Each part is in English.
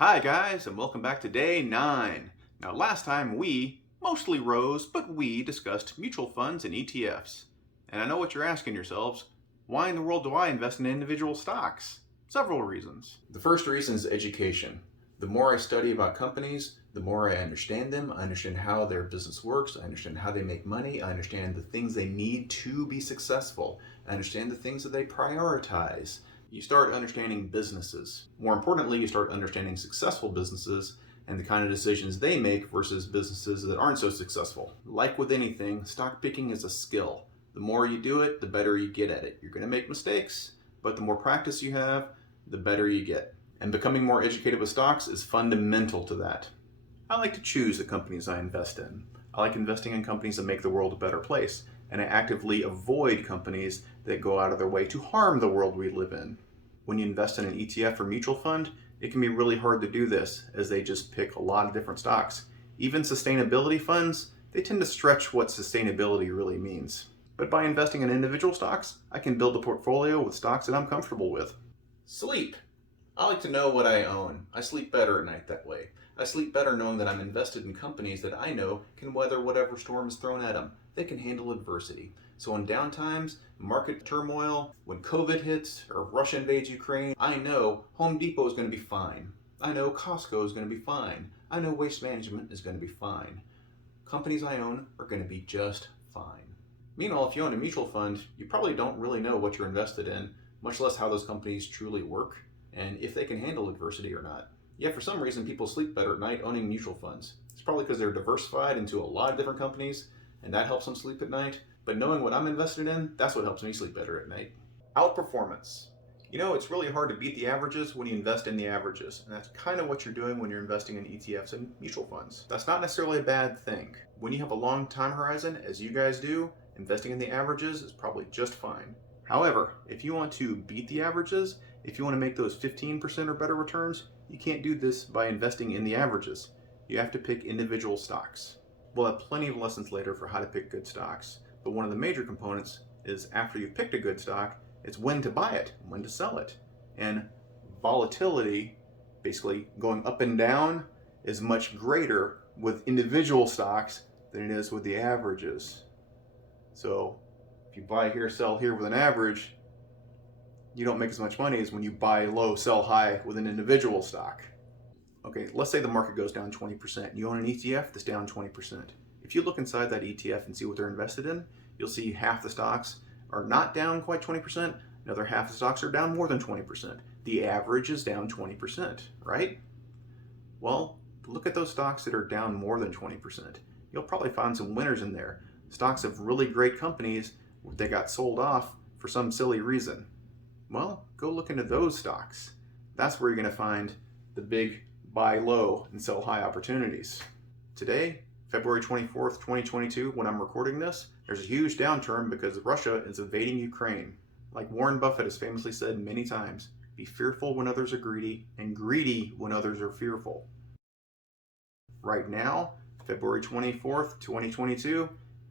Hi guys, and welcome back to day 9. Now last time we, mostly Rose, but we discussed mutual funds and ETFs. And I know what you're asking yourselves, why in the world do I invest in individual stocks? Several reasons. The first reason is education. The more I study about companies, the more I understand them. I understand how their business works. I understand how they make money. I understand the things they need to be successful. I understand the things that they prioritize. You start understanding businesses. More importantly, you start understanding successful businesses and the kind of decisions they make versus businesses that aren't so successful. Like with anything, stock picking is a skill. The more you do it, the better you get at it. You're going to make mistakes, but the more practice you have, the better you get. And becoming more educated with stocks is fundamental to that. I like to choose the companies I invest in. I like investing in companies that make the world a better place, and I actively avoid companies that go out of their way to harm the world we live in. When you invest in an ETF or mutual fund, it can be really hard to do this, as they just pick a lot of different stocks. Even sustainability funds, they tend to stretch what sustainability really means. But by investing in individual stocks, I can build a portfolio with stocks that I'm comfortable with. Sleep. I like to know what I own. I sleep better at night that way. I sleep better knowing that I'm invested in companies that I know can weather whatever storm is thrown at them. They can handle adversity. So in downtimes, market turmoil, when COVID hits or Russia invades Ukraine, I know Home Depot is going to be fine. I know Costco is going to be fine. I know Waste Management is going to be fine. Companies I own are going to be just fine. Meanwhile, if you own a mutual fund, you probably don't really know what you're invested in, much less how those companies truly work and if they can handle adversity or not. Yet for some reason, people sleep better at night owning mutual funds. It's probably because they're diversified into a lot of different companies, and that helps them sleep at night. But knowing what I'm invested in, that's what helps me sleep better at night. Outperformance. You know, it's really hard to beat the averages when you invest in the averages, and that's kind of what you're doing when you're investing in ETFs and mutual funds. That's not necessarily a bad thing. When you have a long time horizon, as you guys do, investing in the averages is probably just fine. However, if you want to beat the averages, if you want to make those 15% or better returns, you can't do this by investing in the averages. You have to pick individual stocks. We'll have plenty of lessons later for how to pick good stocks, but one of the major components is after you've picked a good stock, it's when to buy it, when to sell it. And volatility, basically going up and down, is much greater with individual stocks than it is with the averages. So if you buy here, sell here with an average, you don't make as much money as when you buy low, sell high with an individual stock. Okay, let's say the market goes down 20%. You own an ETF that's down 20%. If you look inside that ETF and see what they're invested in, you'll see half the stocks are not down quite 20%. Another half the stocks are down more than 20%. The average is down 20%, right? Well, look at those stocks that are down more than 20%. You'll probably find some winners in there. Stocks of really great companies that got sold off for some silly reason. Well, go look into those stocks. That's where you're going to find the big buy low and sell high opportunities. Today, February 24th, 2022, when I'm recording this, there's a huge downturn because Russia is invading Ukraine. Like Warren Buffett has famously said many times, be fearful when others are greedy and greedy when others are fearful. Right now, February 24th, 2022,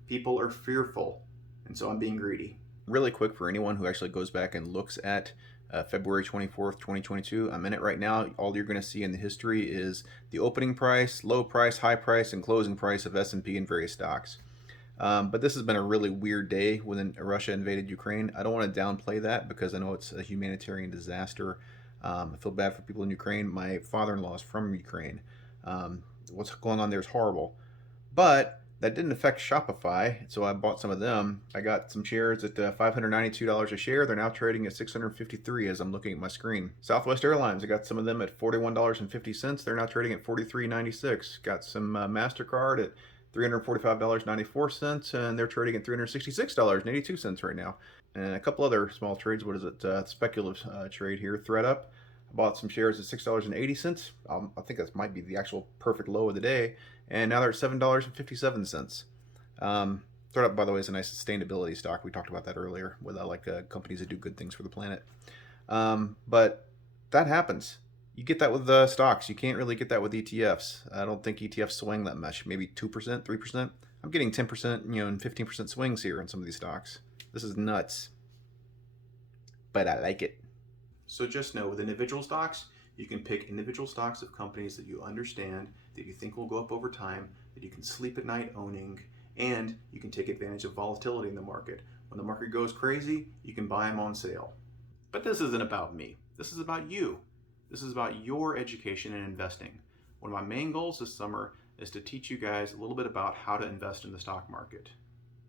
people are fearful, and so I'm being greedy. Really quick for anyone who actually goes back and looks at February 24th, 2022. I'm in it right now. All you're going to see in the history is the opening price, low price, high price, and closing price of S&P and various stocks. But this has been a really weird day when Russia invaded Ukraine. I don't want to downplay that because I know it's a humanitarian disaster. I feel bad for people in Ukraine. My father-in-law is from Ukraine. What's going on there is horrible. But that didn't affect Shopify, so I bought some of them. I got some shares at $592 a share. They're now trading at $653 as I'm looking at my screen. Southwest Airlines, I got some of them at $41.50. They're now trading at $43.96. Got some MasterCard at $345.94, and they're trading at $366.82 right now. And a couple other small trades. What is it? Speculative trade here. ThreadUp. I bought some shares at $6.80. I think that might be the actual perfect low of the day. And now they're at $7.57. ThreadUp, by the way, is a nice sustainability stock. We talked about that earlier with companies that do good things for the planet. But that happens. You get that with stocks. You can't really get that with ETFs. I don't think ETFs swing that much. Maybe 2%, 3%. I'm getting 10%, and 15% swings here in some of these stocks. This is nuts. But I like it. So just know with individual stocks, You can pick individual stocks of companies that you understand, that you think will go up over time, that you can sleep at night owning, and you can take advantage of volatility in the market. When the market goes crazy, you can buy them on sale. But this isn't about me. This is about you. This is about your education and investing. One of my main goals this summer is to teach you guys a little bit about how to invest in the stock market.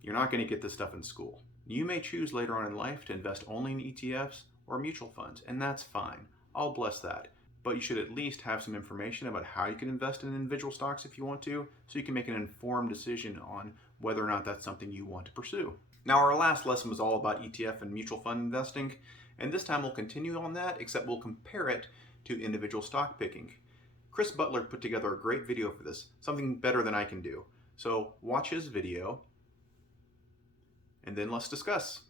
You're not going to get this stuff in school. You may choose later on in life to invest only in ETFs or mutual funds, and that's fine. I'll bless that. But you should at least have some information about how you can invest in individual stocks if you want to, so you can make an informed decision on whether or not that's something you want to pursue. Now, our last lesson was all about ETF and mutual fund investing, and this time we'll continue on that, except we'll compare it to individual stock picking. Chris Butler put together a great video for this, something better than I can do. So watch his video, and then let's discuss.